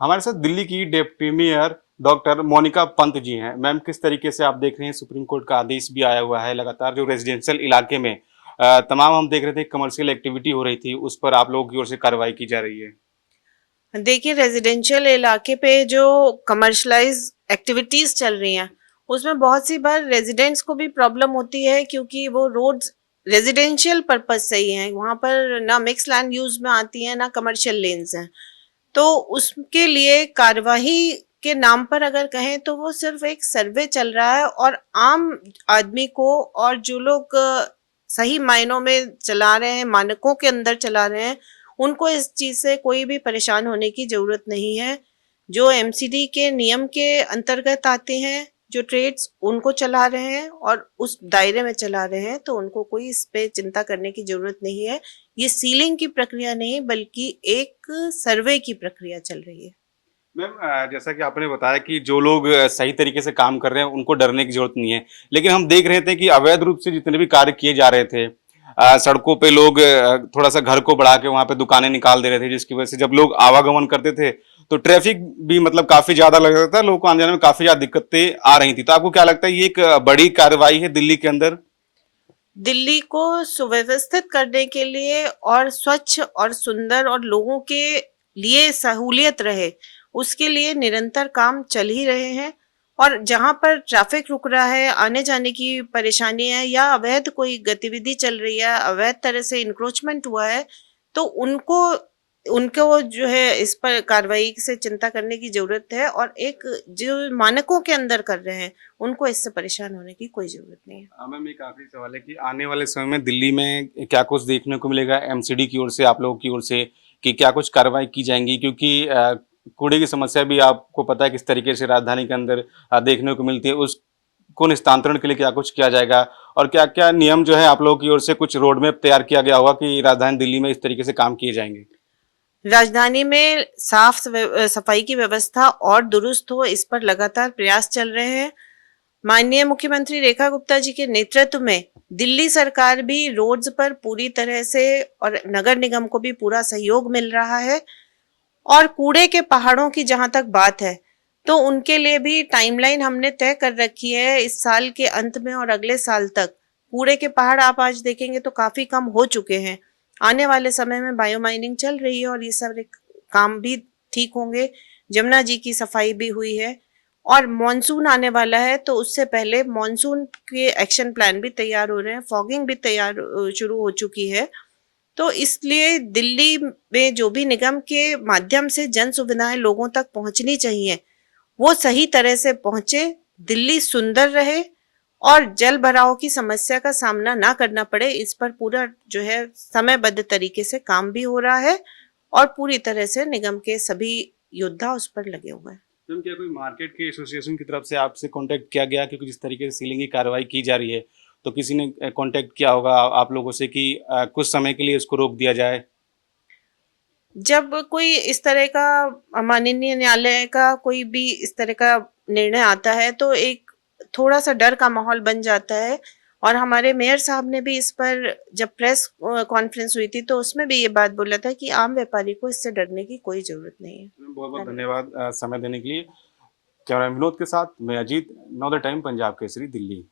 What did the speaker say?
हमारे साथ दिल्ली की deputy mayor doctor Monika Pant ji हैं। मैम, किस तरीके से आप देख रहे हैं, सुप्रीम कोर्ट का आदेश भी आया हुआ है लगातार जो रेजिडेंशियल इलाके में तमाम हम देख रहे थे कमर्शियल एक्टिविटी हो रही थी, उस पर आप लोगों की ओर से कार्रवाई की जा रही है। देखिए, रेजिडेंशियल इलाके पे जो कमर्शलाइज एक्टिविटीज चल रही हैं उसमें बहुत सी बार रेजिडेंट्स को भी प्रॉब्लम होती है, क्योंकि वो रोड्स रेजिडेंशियल पर्पज से ही हैं। वहाँ पर ना मिक्स लैंड यूज में आती हैं ना कमर्शियल लेन्स हैं। तो उसके लिए कार्यवाही के नाम पर अगर कहें तो वो सिर्फ एक सर्वे चल रहा है, और आम आदमी को और जो लोग सही मायनों में चला रहे हैं, मानकों के अंदर चला रहे हैं, उनको इस चीज से कोई भी परेशान होने की जरूरत नहीं है। जो एमसीडी के नियम के अंतर्गत आते हैं, जो ट्रेड्स उनको चला रहे हैं और उस दायरे में चला रहे हैं, तो उनको कोई इस पे चिंता करने की जरूरत नहीं है। ये सीलिंग की प्रक्रिया नहीं बल्कि एक सर्वे की प्रक्रिया चल रही है। मैम, जैसा कि आपने बताया कि जो लोग सही तरीके से काम कर रहे हैं उनको डरने की जरूरत नहीं है, लेकिन हम देख रहे थे कि अवैध रूप से जितने भी कार्य किए जा रहे थे, सड़कों पे लोग थोड़ा सा घर को बढ़ा के वहां पे दुकानें निकाल दे रहे थे, जिसकी वजह से जब लोग आवागमन करते थे तो ट्रैफिक भी मतलब काफी ज्यादा लग रहा था, लोगों को आने जाने में काफी ज्यादा दिक्कतें आ रही थी। तो आपको क्या लगता है ये एक बड़ी कार्रवाई है दिल्ली के अंदर? दिल्ली को सुव्यवस्थित करने के लिए और स्वच्छ और सुंदर और लोगों के लिए सहूलियत रहे, उसके लिए निरंतर काम चल ही रहे हैं। और जहां पर ट्रैफिक रुक रहा है, आने जाने की परेशानी है, या अवैध कोई गतिविधि चल रही है, अवैध तरह से इंक्रोचमेंट हुआ है, तो उनको उनको जो है इस पर कार्रवाई से चिंता करने की जरूरत है। और एक जो मानकों के अंदर कर रहे हैं, उनको इससे परेशान होने की कोई जरूरत नहीं है। मैम, एक आखिरी सवाल है कि आने वाले समय में दिल्ली में क्या कुछ देखने को मिलेगा एमसीडी की ओर से, आप लोगों की ओर से, कि क्या कुछ कार्रवाई की जाएंगी? क्योंकि कूड़े की समस्या भी आपको पता है किस तरीके से राजधानी के अंदर देखने को मिलती है, उसको निस्तारण के लिए क्या कुछ किया जाएगा? और क्या क्या नियम जो है आप लोगों की ओर से कुछ रोड मैप तैयार किया गया होगा कि राजधानी दिल्ली में इस तरीके से काम किए जाएंगे? राजधानी में सफाई की व्यवस्था और दुरुस्त हो, इस पर लगातार प्रयास चल रहे हैं। माननीय मुख्यमंत्री रेखा गुप्ता जी के नेतृत्व में दिल्ली सरकार भी रोड्स पर पूरी तरह से, और नगर निगम को भी पूरा सहयोग मिल रहा है। और कूड़े के पहाड़ों की जहां तक बात है, तो उनके लिए भी टाइमलाइन हमने तय कर रखी है। इस साल के अंत में और अगले साल तक कूड़े के पहाड़ आप आज देखेंगे तो काफी कम हो चुके हैं। आने वाले समय में बायो माइनिंग चल रही है और ये सब काम भी ठीक होंगे। जमुना जी की सफाई भी हुई है, और मॉनसून आने वाला है, तो उससे पहले मॉनसून के एक्शन प्लान भी तैयार हो रहे हैं, फॉगिंग भी तैयार शुरू हो चुकी है। तो इसलिए दिल्ली में जो भी निगम के माध्यम से जन सुविधाएं लोगों तक पहुंचनी चाहिए, वो सही तरह से पहुंचे, दिल्ली सुंदर रहे और जल भराव की समस्या का सामना ना करना पड़े। इस पर पूरा जो है समयबद्ध तरीके से काम भी हो रहा है, और पूरी तरह से निगम के सभी योद्धा उस पर लगे हुए हैं। मैम, क्या कोई मार्केट के एसोसिएशन की तरफ से आपसे कांटेक्ट किया गया? क्योंकि जिस तरीके से सीलिंग की कार्रवाई की जा रही है, तो किसी ने कांटेक्ट किया होगा आप लोगों से कि कुछ समय के लिए इसको रोक दिया जाए? जब कोई इस तरह का माननीय न्यायालय का कोई भी इस तरह का निर्णय आता है, तो एक थोड़ा सा डर का माहौल बन जाता है। और हमारे मेयर साहब ने भी इस पर जब प्रेस कॉन्फ्रेंस हुई थी, तो उसमें भी ये बात बोला था कि आम व्यापारी को इससे डरने की कोई जरूरत नहीं है। बहुत बहुत धन्यवाद। धन्यवाद समय देने के लिए। कैमरा विनोद के साथ मैं Ajit, now the time, Punjab Kesari, Delhi.